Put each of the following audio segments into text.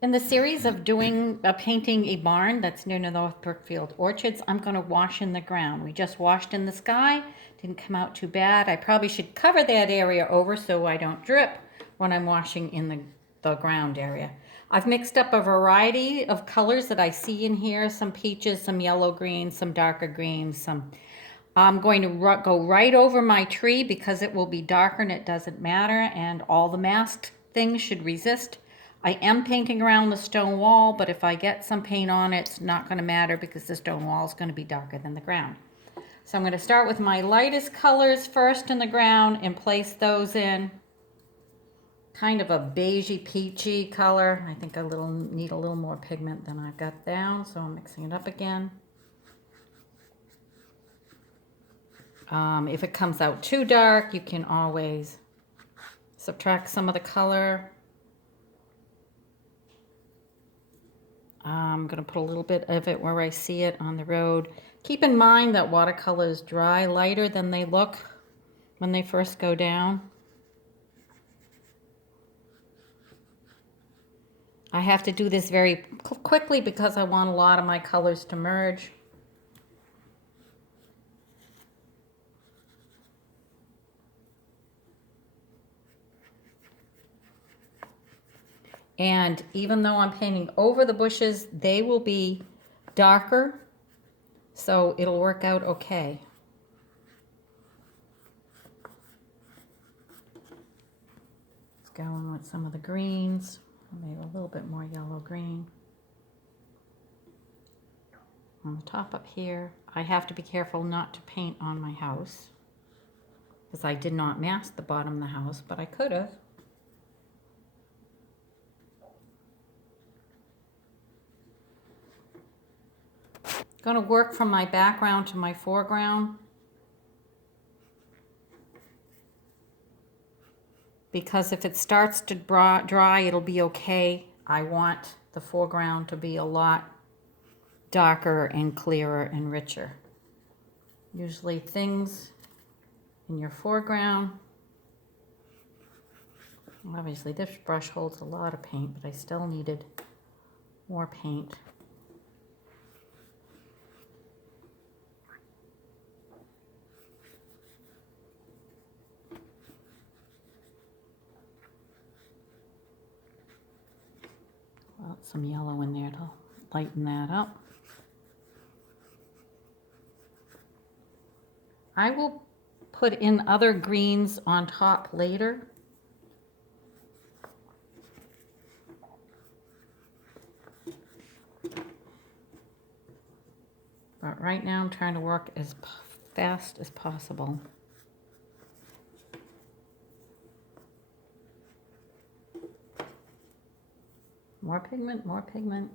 In the series of doing painting a barn that's near the North Brookfield Orchards, I'm going to wash in the ground. We just washed in the sky, didn't come out too bad. I probably should cover that area over so I don't drip when I'm washing in the ground area. I've mixed up a variety of colors that I see in here, some peaches, some yellow greens, some darker greens, some. I'm going to go right over my tree because it will be darker and it doesn't matter, and all the masked things should resist. I am painting around the stone wall, but if I get some paint on it, it's not going to matter because the stone wall is going to be darker than the ground. So I'm going to start with my lightest colors first in the ground and place those in. Kind of a beigey peachy color. I think I need a little more pigment than I've got down, so I'm mixing it up again. If it comes out too dark, you can always subtract some of the color. I'm going to put a little bit of it where I see it on the road. Keep in mind that watercolors dry lighter than they look when they first go down. I have to do this very quickly because I want a lot of my colors to merge. And even though I'm painting over the bushes, they will be darker, so it'll work out okay. Let's go in with some of the greens, maybe a little bit more yellow green. On the top up here, I have to be careful not to paint on my house because I did not mask the bottom of the house, but I could have. Going to work from my background to my foreground because if it starts to dry, it'll be okay. I want the foreground to be a lot darker and clearer and richer. Usually things in your foreground. Obviously this brush holds a lot of paint, but I still needed more paint. Some yellow in there to lighten that up. I will put in other greens on top later. But right now I'm trying to work as fast as possible. More pigment, more pigment.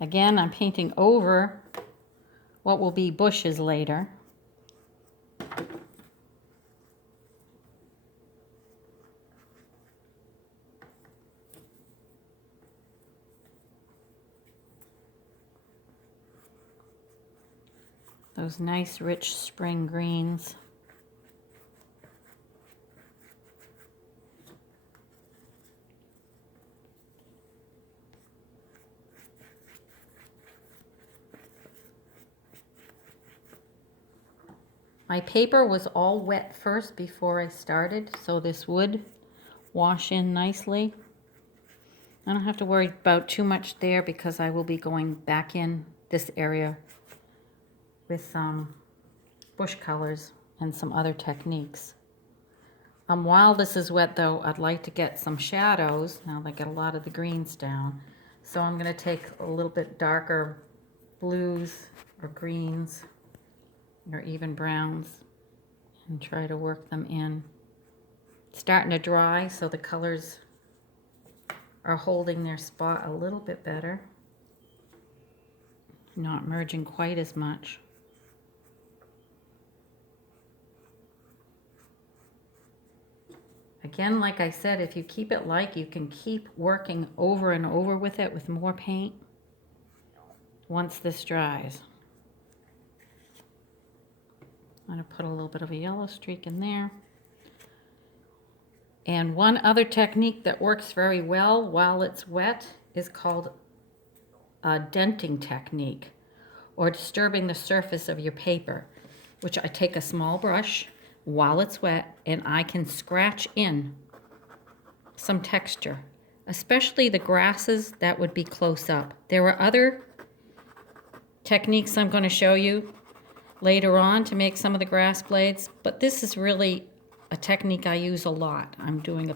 Again, I'm painting over what will be bushes later. Those nice rich spring greens. My paper was all wet first before I started, so this would wash in nicely. I don't have to worry about too much there because I will be going back in this area with bush colors and some other techniques. While this is wet though, I'd like to get some shadows. Now that I get a lot of the greens down. So I'm going to take a little bit darker blues or greens or even browns and try to work them in. It's starting to dry, so the colors are holding their spot a little bit better. Not merging quite as much. Again, like I said, if you keep it light, you can keep working over and over with it with more paint once this dries. I'm going to put a little bit of a yellow streak in there. And one other technique that works very well while it's wet is called a denting technique, or disturbing the surface of your paper, which I take a small brush while it's wet and I can scratch in some texture, especially the grasses that would be close up. There are other techniques I'm going to show you later on to make some of the grass blades, but this is really a technique I use a lot. I'm doing a